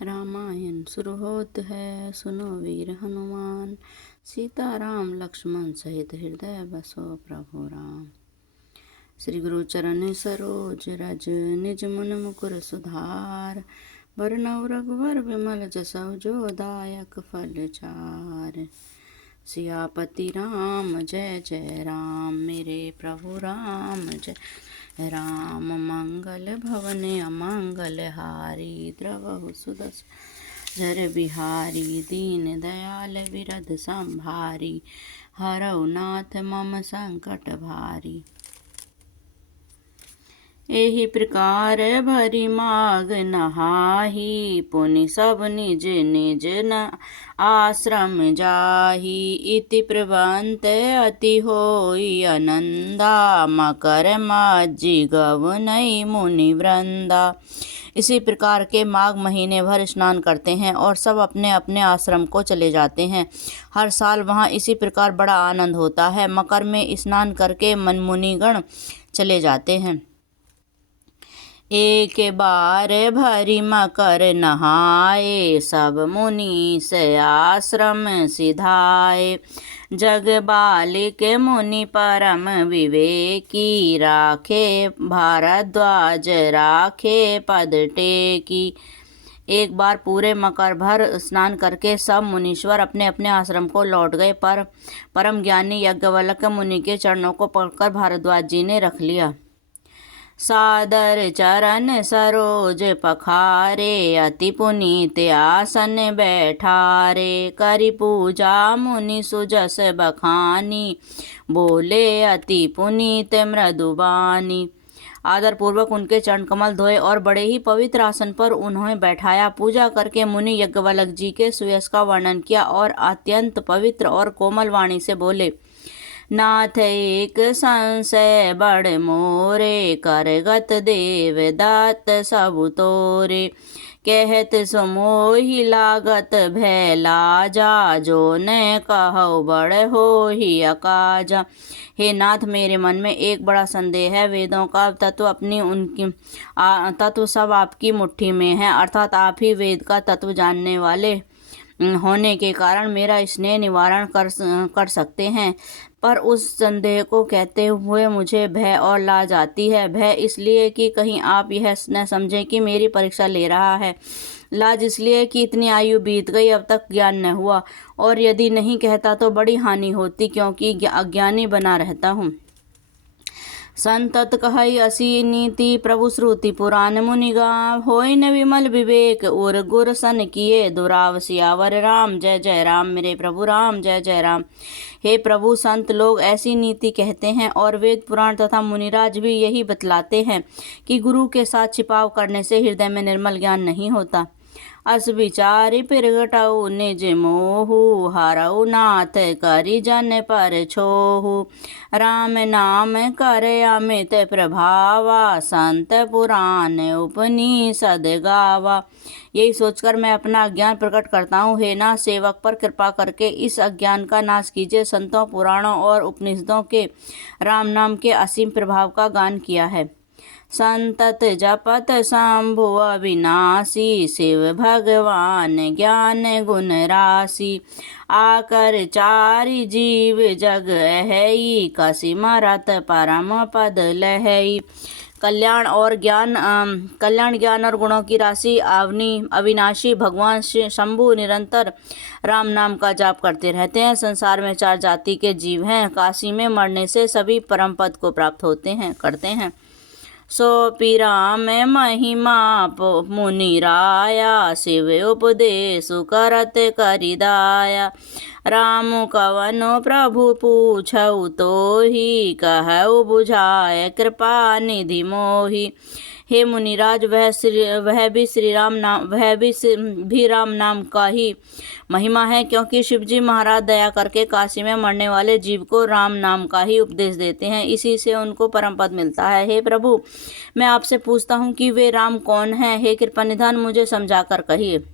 रामायण शुरू होत है, सुनो वीर हनुमान। सीता राम लक्ष्मण सहित हृदय बसो प्रभु राम। श्री गुरु चरण सरोज रज, निज मुन मुकुर सुधार। बरनउँ रघुवर विमल जसउ, जो दायक फल चार। सियापति राम जय जय राम, मेरे प्रभु राम जय राम। मंगल भवन अमंगल हारी, द्रवहु सुदर्शन बिहारी। दीन दयाल विरध संभारी, हरऊ नाथ मम संकट भारी। एहि प्रकार भरी माग नहाही, पुनि सब निज निज न आश्रम जाही। इति प्रबंत अति होई आनंदा, मकर मज्जि गवनई मुनि वृंदा। इसी प्रकार के माघ महीने भर स्नान करते हैं और सब अपने अपने आश्रम को चले जाते हैं। हर साल वहाँ इसी प्रकार बड़ा आनंद होता है। मकर में स्नान करके मुनिगण चले जाते हैं। एक बार भरी मकर नहाए, सब मुनि से आश्रम सिधाए। जग बालिक मुनि परम विवेकी, राखे भारद्वाज राखे पद टेकी। एक बार पूरे मकर भर स्नान करके सब मुनीश्वर अपने अपने आश्रम को लौट गए, पर परम ज्ञानी यज्ञवल्क्य मुनि के चरणों को पकड़कर भारद्वाज जी ने रख लिया। सादर चरण सरोज पखारे, अति पुनीत आसन बैठारे। करि पूजा मुनि सुजस बखानी, बोले अति पुनीत मृदुबानी। आदर पूर्वक उनके चरण कमल धोए और बड़े ही पवित्र आसन पर उन्हें बैठाया। पूजा करके मुनि यज्ञवल्क्य जी के सुयश का वर्णन किया और अत्यंत पवित्र और कोमल वाणी से बोले, नाथ एक संशय बड़ मोरे, करगत देव दत्त सबु तोरे। कहत सुमोहि लागत भय लाजा, जो न कहु बड़ होहि अकाजा। हे नाथ, मेरे मन में एक बड़ा संदेह है। वेदों का तत्व अपनी उनकी तत्व सब आपकी मुट्ठी में है, अर्थात आप ही वेद का तत्व जानने वाले होने के कारण मेरा स्नेह निवारण कर सकते हैं। पर उस संदेह को कहते हुए मुझे भय और लाज आती है। भय इसलिए कि कहीं आप यह न समझें कि मेरी परीक्षा ले रहा है। लाज इसलिए कि इतनी आयु बीत गई, अब तक ज्ञान न हुआ, और यदि नहीं कहता तो बड़ी हानि होती, क्योंकि अज्ञानी बना रहता हूँ। संतत कहई असी नीति, प्रभु श्रुति पुराण मुनि गाव। होई न विमल विवेक उर गुर सन किए, दुराव सियावर राम जय जय राम। मेरे प्रभु राम जय जय राम। हे प्रभु, संत लोग ऐसी नीति कहते हैं और वेद पुराण तथा मुनिराज भी यही बतलाते हैं कि गुरु के साथ छिपाव करने से हृदय में निर्मल ज्ञान नहीं होता। अस विचारि प्रगटऊ निज मोहु, हरऊ नाथ करि जन पर छोहु। राम नाम कर अमित प्रभावा, संत पुराण उपनिषद गावा। यही सोचकर मैं अपना अज्ञान प्रकट करता हूँ। हे नाथ, सेवक पर कृपा करके इस अज्ञान का नाश कीजिए। संतों, पुराणों और उपनिषदों के राम नाम के असीम प्रभाव का गान किया है। संतत जपत शंभु अविनाशी, शिव भगवान ज्ञान गुण राशि। आकर चारि जीव जग अहई, कसी मरत परम पद लहई। कल्याण ज्ञान और गुणों की राशि अविनाशी भगवान शंभु निरंतर राम नाम का जाप करते रहते हैं। संसार में 4 जाति के जीव हैं। काशी में मरने से सभी परम पद को प्राप्त करते हैं। सो राम महिमा मुनि राया, शिव उपदेश करत करिदाया। राम कवनो प्रभु पूछऊ तोहि, कहऊ बुझाय कृपा निधि मोहि। हे मुनिराज, वह भी राम नाम का ही महिमा है, क्योंकि शिवजी महाराज दया करके काशी में मरने वाले जीव को राम नाम का ही उपदेश देते हैं। इसी से उनको परम पद मिलता है। हे प्रभु, मैं आपसे पूछता हूँ कि वे राम कौन हैं? हे कृपानिधान, मुझे समझाकर कहिए।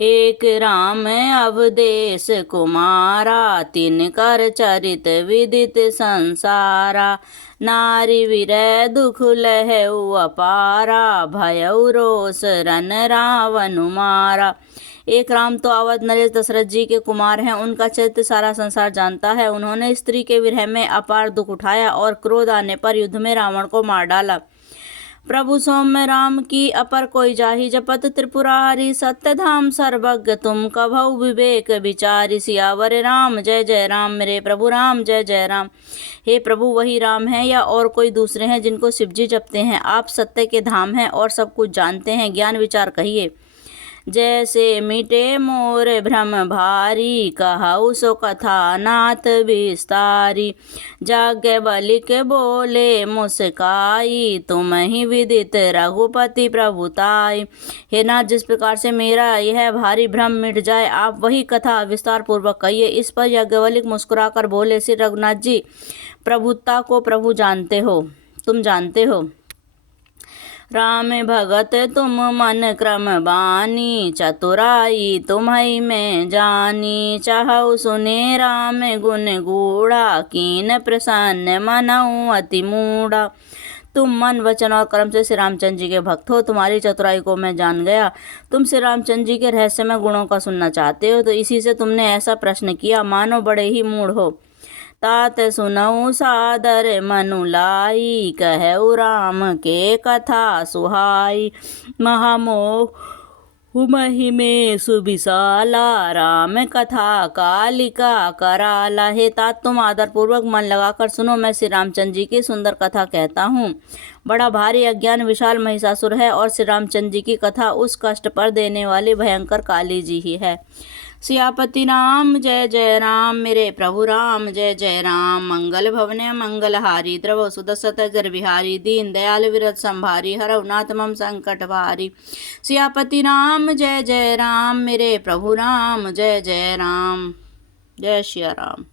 एक राम अवदेश कुमारा, तिनकर चरित विदित संसारा। नारी विरह दुख लहऊ अपारा, भयउ रोष रन रावण मारा। एक राम तो अवध नरेश दशरथ जी के कुमार हैं, उनका चरित्र सारा संसार जानता है। उन्होंने स्त्री के विरह में अपार दुख उठाया और क्रोध आने पर युद्ध में रावण को मार डाला। प्रभु सौम्य राम की अपर कोई जाहि, जपत त्रिपुरारी सत्य धाम सर्वज्ञ तुम कभऊ विवेक विचारी। सियावर राम जय जय राम, मेरे प्रभु राम जय जय राम। हे प्रभु, वही राम है या और कोई दूसरे हैं जिनको शिवजी जपते हैं? आप सत्य के धाम हैं और सब कुछ जानते हैं, ज्ञान विचार कहिए। जैसे मिटे मोर भ्रम भारी, कहऊ सो कथा नाथ विस्तारी। जाग्ञ बलिक बोले मुस्काई, तुम ही विदित रघुपति प्रभुताई। हे नाथ, जिस प्रकार से मेरा यह भारी भ्रम मिट जाए, आप वही कथा विस्तार पूर्वक कहिए। इस पर याज्ञवल्क्य मुस्कुराकर बोले, श्री रघुनाथ जी, प्रभुता को प्रभु जानते हो, तुम जानते हो। राम भगत तुम मन क्रम बानी, चतुराई तुम्हई में जानी। चाहऊ सुने राम गुण गूढ़ा, कीन प्रसन्न मनऊ अति मूढ़ा। तुम मन वचन और कर्म से श्री रामचंद्र जी के भक्त हो, तुम्हारी चतुराई को मैं जान गया। तुम श्री रामचंद्र जी के रहस्यमय गुणों का सुनना चाहते हो, तो इसी से तुमने ऐसा प्रश्न किया, मानो बड़े ही मूढ़ हो। तात सुनऊ सादर मनु लाई, कहऊ राम के कथा सुहाई। महामोह महिमे सुबिसाला, राम कथा कालिका कराला। हे तात, तुम आदर पूर्वक मन लगाकर सुनो, मैं श्री रामचंद्र जी की सुंदर कथा कहता हूँ। बड़ा भारी अज्ञान विशाल महिषासुर है और श्री रामचंद्र जी की कथा उस कष्ट पर देने वाली भयंकर काली जी ही है। सियापति राम जय जय राम, मेरे प्रभु राम जय जय राम। मंगल भवने मंगलहारी, द्रव सुदसत जर बिहारी। दीन दयाल विरत संभारी, हरऊ नाथ मम संकट भारी। सियापति राम जय जय राम, मेरे प्रभु राम जय जय राम। जय श्री राम।